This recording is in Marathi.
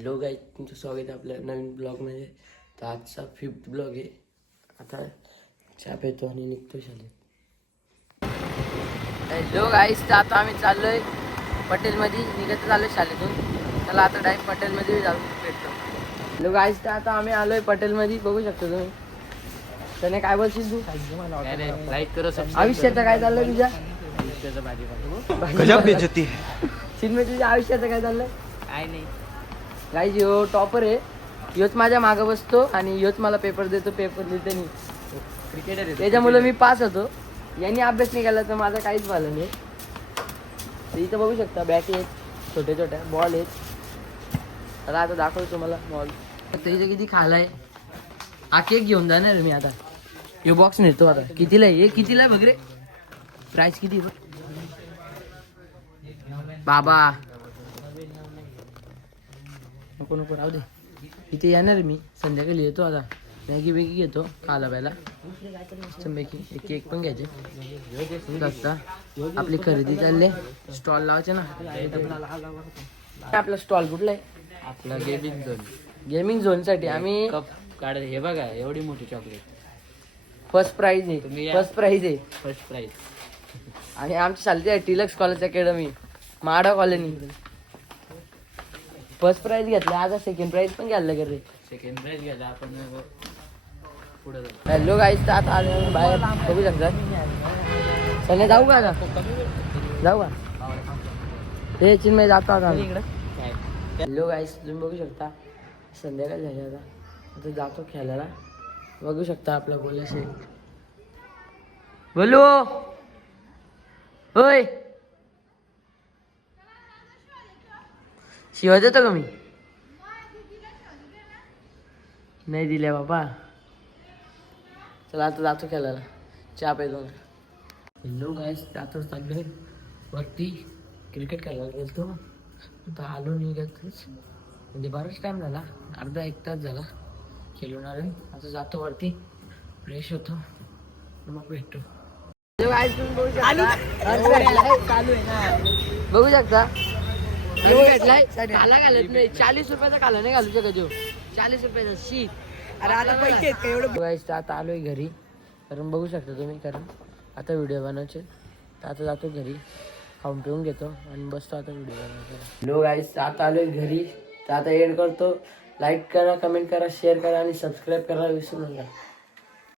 हॅलो गाईज, तुमचं स्वागत आहे आपल्या नवीन ब्लॉगमध्ये. तर आजचा 5th ब्लॉग आहे. आता चहा पितो आणि निघतो शाळेत. हॅलो गाईज, तर आता आम्ही चाललोय पटेलमध्ये. निघत चाललोय शाळेतून. त्याला आता डायरेक्ट पटेलमध्ये जाऊन भेटतो. हॅलो गाईज, तर आता आम्ही आलोय पटेलमध्ये. बघू शकतो तुम्ही. त्याने काय बोलशील तू? लाईक करो. आयुष्याचं काय चाललंय तुझ्या? गजब बेइज्जती चिन्मय, तुझ्या आयुष्याचं काय चाललंय? काय नाही. गाईज, ह्यो टॉपर आहे. ह्योच माझ्या मागं बसतो आणि ह्योच मला पेपर देतो. पेपर लिहिते नाही. क्रिकेटर आहे. त्याच्यामुळे मी पास होतो. यांनी अभ्यास नाही केला तर माझं काहीच झालं नाही. तर इथं बघू शकता बॅट आहेत, छोट्या छोट्या बॉल आहेत. आता दाखवतो तुम्हाला बॉल. तर इथं किती खालाय. हा केक घेऊन जाणार मी आता. ह्यो बॉक्स नेतो आता. कितीला आहे? कितीला आहे बघ रे. प्राइस किती बघ बाबा. नको नको राहू दे. इथे येणार मी संध्याकाळी. येतो आता. मॅगी बिगी घेतो खायला प्यायला. मस्तपैकी एक केक पण घ्यायचे. आता आपली खरेदी चालली. स्टॉल लावायचे ना. आपला स्टॉल कुठला आहे? आपला गेमिंग झोन. गेमिंग झोन साठी आम्ही कप काढ. हे बघा एवढी मोठी चॉकलेट. फर्स्ट प्राइज तुम्ही आहे. या. फर्स्ट प्राइज आहे. First prize. आणि आमची चालते आहे Tilak's college academy, MHADA colony. First prize घेतला. आता सेकंड प्राइज पण घ्यायला लागेल रे. सेकंड प्राइज घ्यायला आपण पुढे जाऊ. हॅलो गाईज, तर आता आलो बाहेर. बघू शकता. चले जाऊ का आता? जाऊ का? हे चिन्मय जातो आता. हॅलो गाईज, तुम्ही बघू शकता संध्याकाळ झाली. आता जातो खेळायला. बघू शकता आपला बोला शेख. बोलू होय. शिवा देतो का मी? नाही दिल्या बाबा. चला आता जातो खेळायला. चहा पेतो. हॅलो गाईस, आता चाललोय वरती. क्रिकेट खेळायला गेलतो. आता आलो निघतच. म्हणजे बराच टाइम झाला. अर्धा एक तास झाला खेळून आलो. आता जातो वरती, फ्रेश होतो, मग भेटतो. बघू शकता भेटलाय. काला घालत नाही. 40 रुपयाचा काला नाही घालू शकत. 40 रुपयाचा शी. अरे आता पैसे आहेत का एवढं? आता आलोय घरी. कारण बघू शकता तुम्ही. कारण आता व्हिडिओ बनवायचे. तर आता जातो घरी, खाऊन पिऊन घेतो आणि बसतो आता व्हिडिओ बनवायचा. हॅलो गाईस, आता आलोय घरी. तर आता एंड करतो. लाईक करा, कमेंट करा, शेअर करा आणि सबस्क्राईब करा विसरू नका.